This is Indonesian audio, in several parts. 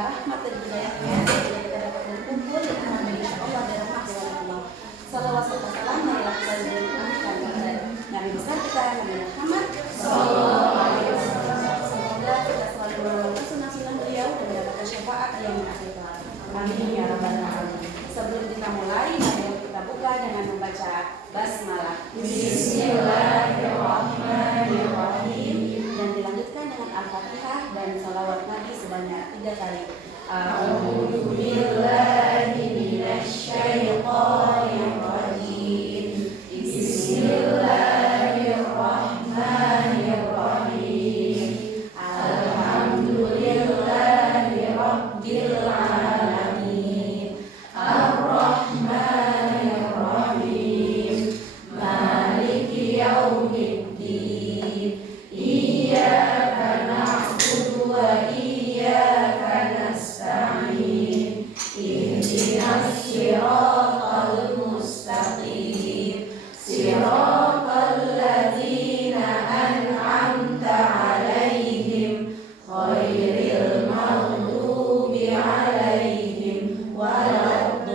rahmat dan hidayahnya sehingga kita dapat berkumpul di rumah insya Allah dan rahmat Allah. Salawat serta salam marilah kita berikan kepada Nabi besar kita Nabi Muhammad Sallallahu Alaihi Wasallam. Semoga kita selalu mengamalkan sunnah-sunnah beliau dan mendapatkan syafaat yang akhir kelak. Amin ya rabbal alamin. Sebelum kita mulai, mari kita buka dengan membaca basmalah. Bismillahirrahmanirrahim. Dan dilanjutkan dengan Al-Fatihah dan salawat Nabi sebanyak 3 kali. A'udzu billahi minasy syaithanir rajim. Bismillahirrahmanirrahim. Alhamdulillahi rabbil alamin. Ar-Rahmanir Rahim. Maliki yaumiddin. Iyyaka na'budu wa iyyaka nasta'in. Ihdinas siratal mustaqim. Siratal ladzina an'amta 'alaihim ghairil maghdubi 'alaihim waladdallin.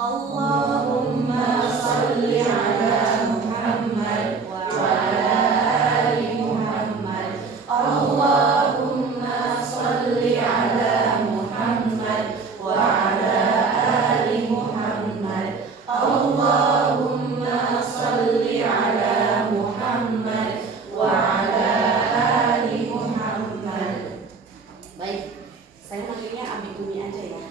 Allahumma shalli 'ala Muhammad wa 'ala ali Muhammad. Allahumma shalli 'ala Muhammad wa 'ala ali Muhammad. Allahumma shalli 'ala Muhammad wa 'ala ali Muhammad. Baik, saya manggilnya Abi Umi aja ya.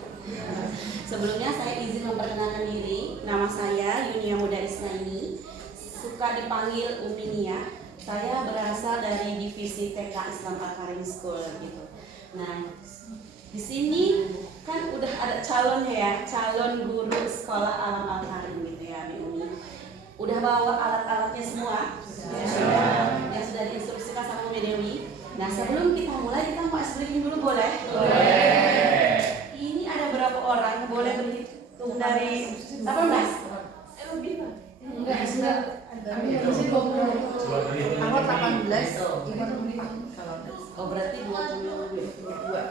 Sebelumnya saya izin memperkenalkan diri. Nama saya Yunia Muda Isnaini, suka dipanggil Umi Nia. Saya berasal dari divisi TK Islam Al-Karim School gitu. Nah, di sini kan udah ada calon ya, calon guru sekolah Alam Al-Karim gitu ya, Abi Umi. Udah bawa alat-alatnya semua? Yang sudah diinstruksikan sama Umi Dewi. Nah, sebelum kita mulai, kita mau ice breaking dulu boleh? Boleh. Ini ada berapa orang? Boleh berhitung dari 18? Lebih Pak? Enggak. Kami harusnya 20. Aku 18, Ibu 4. Oh, berarti 22.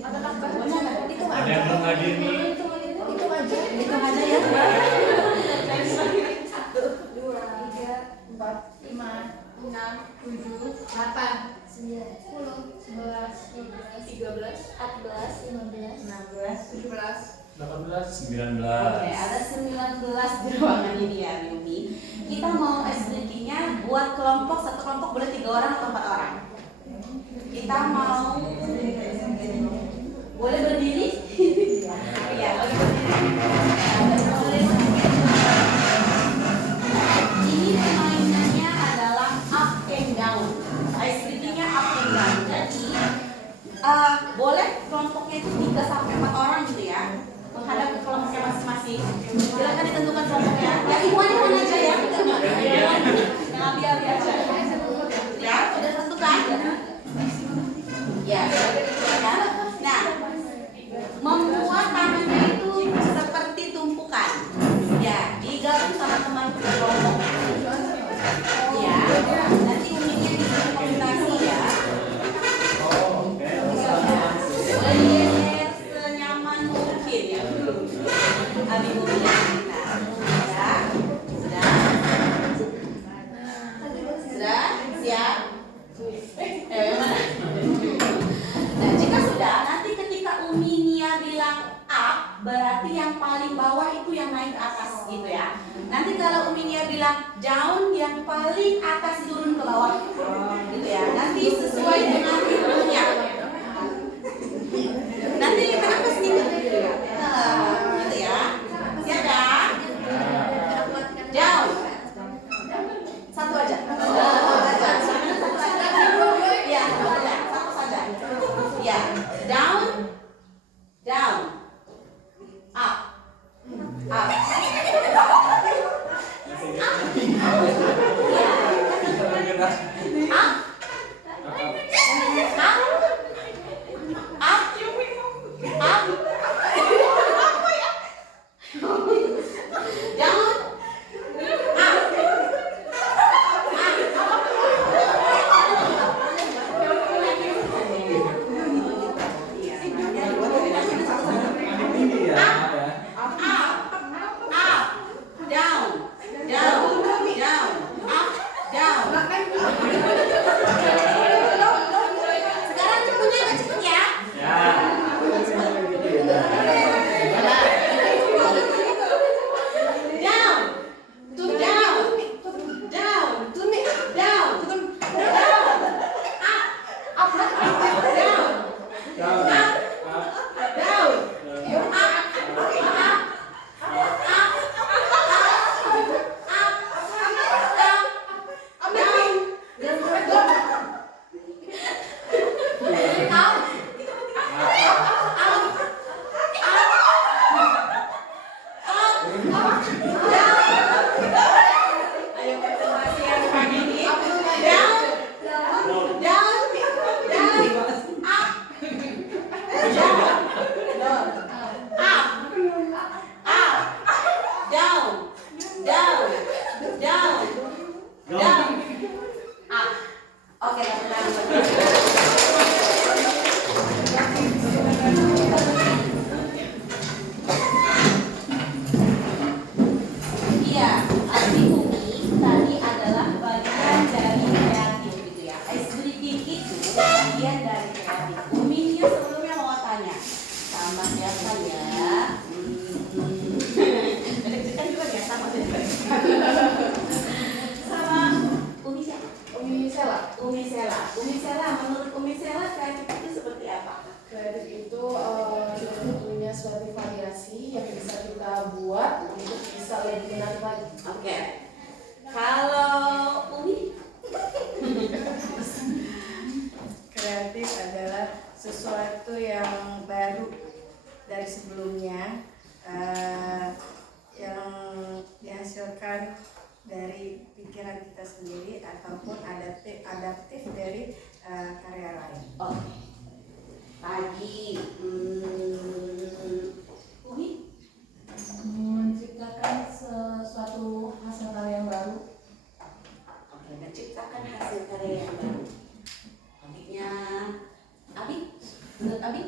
Ada tambahannya enggak? Itu ada yang belum hadir nih. Itu aja ya. 1, 2, 3, 4, 5, 6, 7, 8, 9, 10, 11, 12, 13, 14, 15, 16, 17, 19. Oke, ada 19 di ruangan ini ya, Yumi. Kita mau ice breaking-nya buat kelompok, satu kelompok boleh 3 orang atau 4 orang. Kita mau boleh berdiri? Iya, boleh berdiri. Ini permainannya adalah up and down. Ice breaking-nya up and down. Jadi boleh kelompoknya itu 3 sampai 4 orang gitu ya. Menghadap ke kelompoknya masing-masing. Silakan ditentukan kelompoknya. Ya, iwan aja ya. Yang abi-abi aja. Ya, sudah tentukan? Ya. Nah, membuat tangannya itu seperti tumpukan. Ya, digabung sama teman kelompok. Ya, nanti umumnya dikomunikasi ya. Boleh senyaman mungkin ya. Abi Umi ya. Sudah? Siap? Mana? Nah, jika sudah, nanti ketika Umi Nia bilang up, berarti yang paling bawah itu yang naik ke atas gitu ya. Nanti kalau Umi Nia bilang down, yang paling atas turun ke bawah gitu ya. Nanti sesuai dengan ritmenya. Nanti kenapa sih gitu ya. Siap ya? Down. Satu aja. Ya, satu saja. Ya, down, down, up, up. Umi Sela. Umi Sela, menurut Umi Sela kreatif itu seperti apa? Kreatif itu punya suatu variasi yang bisa kita buat untuk bisa lebih menarik lagi. Oke. Kalau Umi? Kreatif adalah sesuatu yang baru dari sebelumnya, yang dihasilkan dari pikiran kita sendiri ataupun adaptif dari karya lain. Oke. Lagi, Umi? Menciptakan sesuatu hasil karya yang baru. Oke, menciptakan hasil karya yang baru. Adiknya, Abi? Menurut Abi?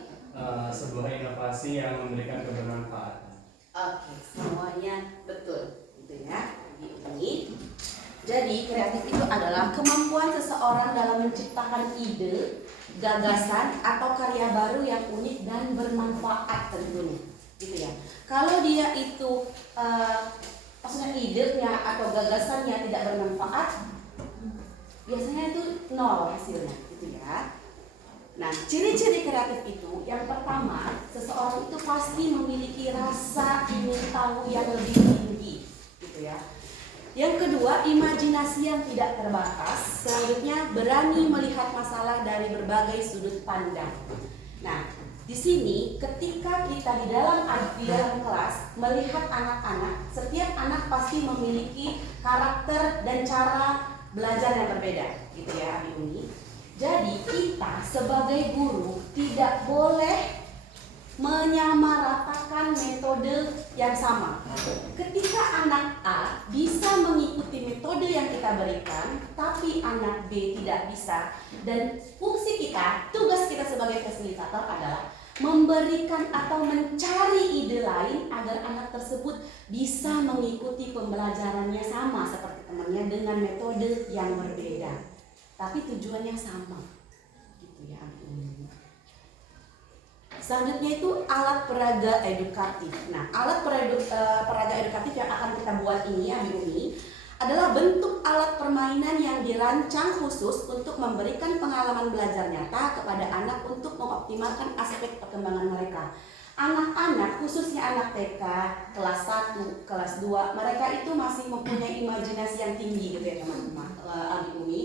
Sebuah inovasi yang memberikan kebermanfaatan. Oke, semuanya betul, gitu ya. Ini. Jadi kreatif itu adalah kemampuan seseorang dalam menciptakan ide, gagasan atau karya baru yang unik dan bermanfaat tentunya, gitu ya. Kalau dia itu maksudnya idenya atau gagasannya tidak bermanfaat, biasanya itu nol hasilnya, gitu ya. Nah, ciri-ciri kreatif itu yang pertama, seseorang itu pasti memiliki rasa ingin tahu yang lebih tinggi, gitu ya. Yang kedua, imajinasi yang tidak terbatas. Selanjutnya, berani melihat masalah dari berbagai sudut pandang. Nah, di sini ketika kita di dalam kelas melihat anak-anak, setiap anak pasti memiliki karakter dan cara belajar yang berbeda, gitu ya, Abi Umi. Jadi kita sebagai guru tidak boleh menyamaratakan metode yang sama. Ketika anak A bisa mengikuti metode yang kita berikan, tapi anak B tidak bisa, dan fungsi kita, tugas kita sebagai fasilitator adalah memberikan atau mencari ide lain agar anak tersebut bisa mengikuti pembelajarannya sama seperti temannya dengan metode yang berbeda, tapi tujuannya sama, gitu ya. Selanjutnya itu alat peraga edukatif. Nah, alat peraga edukatif yang akan kita buat ini, Abi Umi, adalah bentuk alat permainan yang dirancang khusus untuk memberikan pengalaman belajar nyata kepada anak untuk mengoptimalkan aspek perkembangan mereka. Anak-anak, khususnya anak TK, kelas 1, kelas 2, mereka itu masih mempunyai imajinasi yang tinggi, gitu ya teman-teman, Abi Umi.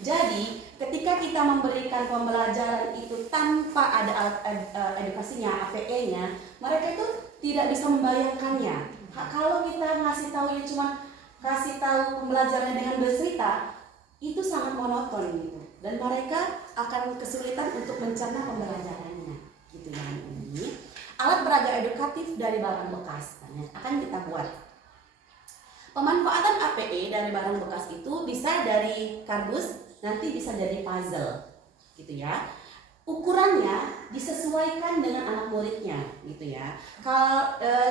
Jadi ketika kita memberikan pembelajaran itu tanpa ada alat edukasinya, APE-nya, mereka itu tidak bisa membayangkannya. Kalau kita ngasih tahu ya cuma kasih tahu pembelajarannya dengan bercerita, itu sangat monoton gitu, dan mereka akan kesulitan untuk mencerna pembelajarannya, gitu ya. Ini alat peraga edukatif dari barang bekas akan kita buat. Pemanfaatan APE dari barang bekas itu bisa dari kardus, nanti bisa jadi puzzle, gitu ya. Ukurannya disesuaikan dengan anak muridnya, gitu ya.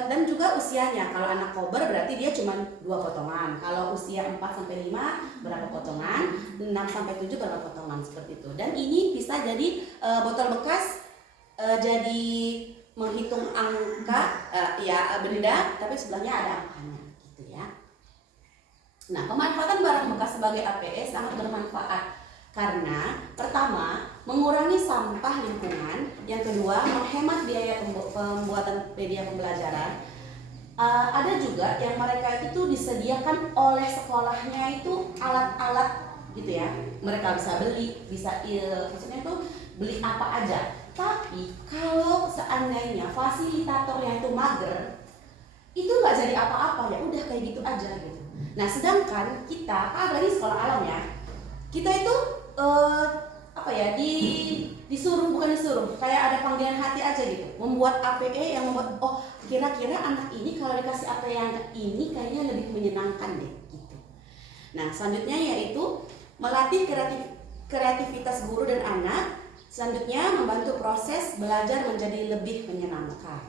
Dan juga usianya. Kalau anak kober berarti dia cuma 2 potongan. Kalau usia 4 sampai 5 berapa potongan, 6 sampai 7 berapa potongan, seperti itu. Dan ini bisa jadi botol bekas, jadi menghitung angka, benda, tapi sebelahnya ada angkanya, gitu ya. Nah, pemanfaatan barang bekas sebagai APE sangat bermanfaat karena pertama, mengurangi sampah lingkungan, yang kedua, menghemat biaya pembuatan media pembelajaran. Ada juga yang mereka itu tuh disediakan oleh sekolahnya itu alat-alat, gitu ya. Mereka bisa beli, maksudnya tuh beli apa aja. Tapi kalau seandainya fasilitatornya itu mager, itu nggak jadi apa-apa, ya udah kayak gitu aja gitu. Nah, sedangkan kita, apalagi sekolah alam ya, kita itu disuruh, bukan disuruh, kayak ada panggilan hati aja gitu, membuat APE yang membuat, oh kira-kira anak ini kalau dikasih APE yang ini kayaknya lebih menyenangkan deh gitu. Nah, selanjutnya yaitu melatih kreativitas guru dan anak. Selanjutnya membantu proses belajar menjadi lebih menyenangkan.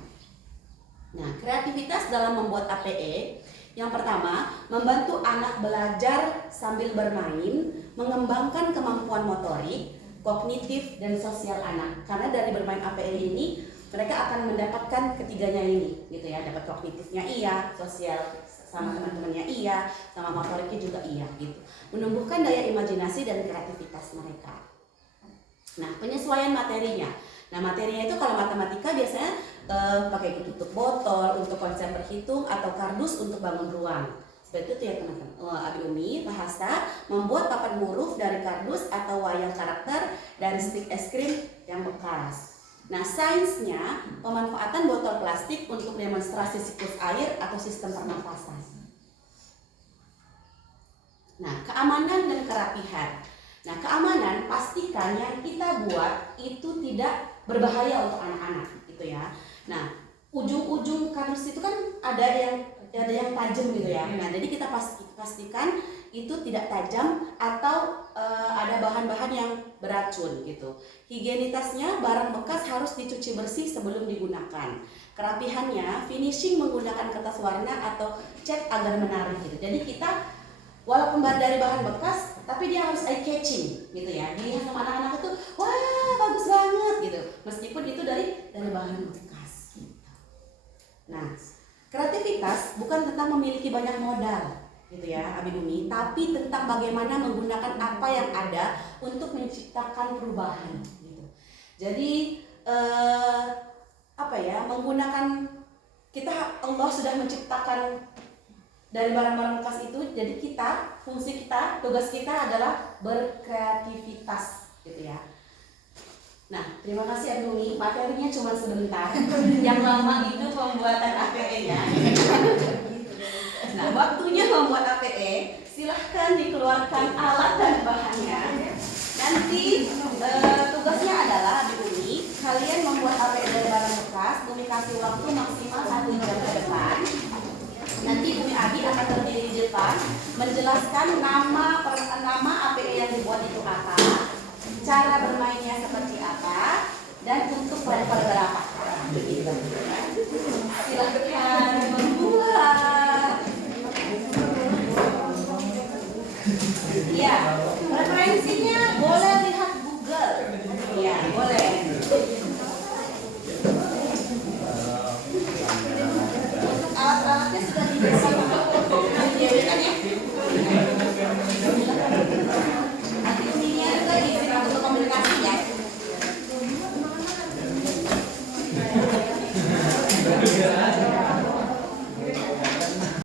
Nah, kreativitas dalam membuat APE, yang pertama, membantu anak belajar sambil bermain, mengembangkan kemampuan motorik, kognitif, dan sosial anak. Karena dari bermain APE ini, mereka akan mendapatkan ketiganya ini, gitu ya. Dapat kognitifnya iya, sosial sama teman-temannya iya, sama motoriknya juga iya gitu. Menumbuhkan daya imajinasi dan kreativitas mereka. Nah, penyesuaian materinya. Nah, materinya itu kalau matematika biasanya pakai tutup botol untuk konsep berhitung atau kardus untuk bangun ruang. Seperti itu ya teman-teman. Abi Umi bahasa membuat papan huruf dari kardus atau wayang karakter dari stik es krim yang bekas. Nah, sainsnya pemanfaatan botol plastik untuk demonstrasi siklus air atau sistem pernafasan. Nah, keamanan dan kerapihan. Nah, keamanan pastikan yang kita buat itu tidak berbahaya untuk anak-anak gitu ya. Nah, ujung-ujung kardus itu kan ada yang tajam gitu ya. Nah, jadi kita pastikan itu tidak tajam atau ada bahan-bahan yang beracun gitu. Higienitasnya barang bekas harus dicuci bersih sebelum digunakan. Kerapihannya finishing menggunakan kertas warna atau cat agar menarik gitu. Jadi kita walaupun dari bahan bekas tapi dia harus eye catching gitu ya. Dilihat sama anak-anak itu wah bagus banget gitu. Meskipun itu dari bahan bekas gitu. Nah, kreativitas bukan tentang memiliki banyak modal gitu ya Abi Umi, tapi tentang bagaimana menggunakan apa yang ada untuk menciptakan perubahan gitu. Jadi menggunakan kita, Allah sudah menciptakan dari barang-barang bekas itu, jadi kita, fungsi kita, tugas kita adalah berkreativitas gitu ya. Nah, terima kasih Abi Umi, materinya cuma sebentar. Yang lama itu pembuatan APE-nya. Nah, waktunya membuat APE, silahkan dikeluarkan alat dan bahannya. Nanti tugasnya adalah Abi Umi, kalian membuat APE dari barang bekas. Umi kasih waktu maksimal 1 jam ke depan. Nanti Umi Abi akan berdiri di depan menjelaskan nama APE yang dibuat itu apa, cara bermainnya seperti apa, dan untuk pada berapa. Silahkan membuat. Ya, referensinya boleh lihat Google. Ya, boleh.